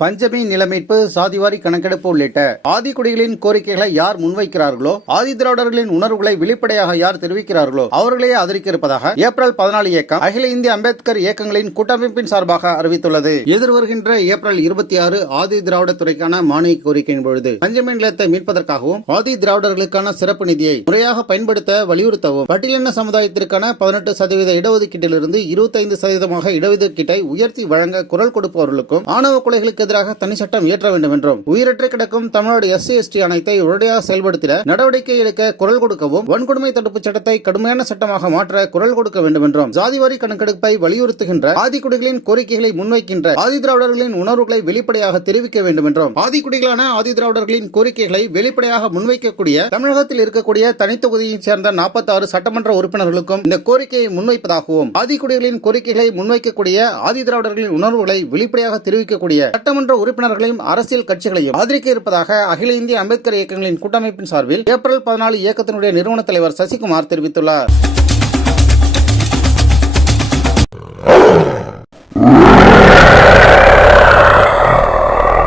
பஞ்சமி நிலமீட்பு சாதிவாரி கணக்கெடுப்பு உள்ளிட்ட ஆதிக்குடிகளின் கோரிக்கைகளை யார் முன்வைக்கிறார்களோ ஆதி திராவிடர்களின் உணர்வுகளை வெளிப்படையாக யார் தெரிவிக்கிறார்களோ அவர்களே ஆதரிக்க இருப்பதாக ஏப்ரல் பதினாலு இயக்கம் அகில இந்திய அம்பேத்கர் இயக்கங்களின் கூட்டமைப்பின் சார்பாக அறிவித்துள்ளது. எதிர்வருகின்ற ஏப்ரல் இருபத்தி ஆறு ஆதி திராவிட துறைக்கான மானிய கோரிக்கையின் பொழுது பஞ்சமி நிலத்தை மீட்பதற்காகவும் ஆதி திராவிடர்களுக்கான சிறப்பு நிதியை முறையாக பயன்படுத்த வலியுறுத்தவும் பட்டியலின சமுதாயத்திற்கான பதினெட்டு சதவீத இடஒதுக்கீட்டிலிருந்து இருபத்தைந்து சதவீதமாக இடஒதுக்கீட்டை உயர்த்தி வழங்க குரல் கொடுப்பவர்களுக்கும் ஆணவ கொலைகளுக்கு எதிராக தனி சட்டம் இயற்ற வேண்டும் என்றும். உயிரற்று கிடக்கும் தமிழ்நாடு எஸ்சி எஸ்டி அனைத்தை உடனடியாக செயல்படுத்திட நடவடிக்கை எடுக்க குரல் கொடுக்கவும் வன்கொடுமை தடுப்பு சட்டத்தை கடுமையான சட்டமாக மாற்ற குரல் கொடுக்க வேண்டும் என்றும். ஜாதிவாரி கணக்கெடுப்பை வலியுறுத்துகின்ற ஆதிக்குடிகளின் கோரிக்கைகளை முன்வைக்கின்ற ஆதி திராவிடர்களின் உணர்வுகளை வெளிப்படையாக தெரிவிக்க வேண்டும் என்றும். ஆதிக்குடிகளான ஆதி திராவிடர்களின் கோரிக்கைகளை வெளிப்படையாக முன்வைக்கக்கூடிய தமிழகத்தில் இருக்கக்கூடிய தனித்தொகுதியைச் சேர்ந்த நாற்பத்தி ஆறு சட்டமன்ற உறுப்பினர்களுக்கும் இந்த கோரிக்கையை முன்வைப்பதாகவும் ஆதிக்குடிகளின் கோரிக்கைகளை முன்வைக்கக்கூடிய ஆதி திராவிடர்களின் உணர்வுகளை வெளிப்படையாக தெரிவிக்கக்கூடிய சட்டமன்ற உறுப்பினர்களையும் அரசியல் கட்சிகளையும் ஆதரிக்க இருப்பதாக அகில இந்திய அம்பேத்கர் இயக்கங்களின் கூட்டமைப்பின் சார்பில் ஏப்ரல் பதினாலு இயக்கத்தினுடைய நிறுவன தலைவர் சசிகுமார் தெரிவித்துள்ளார்.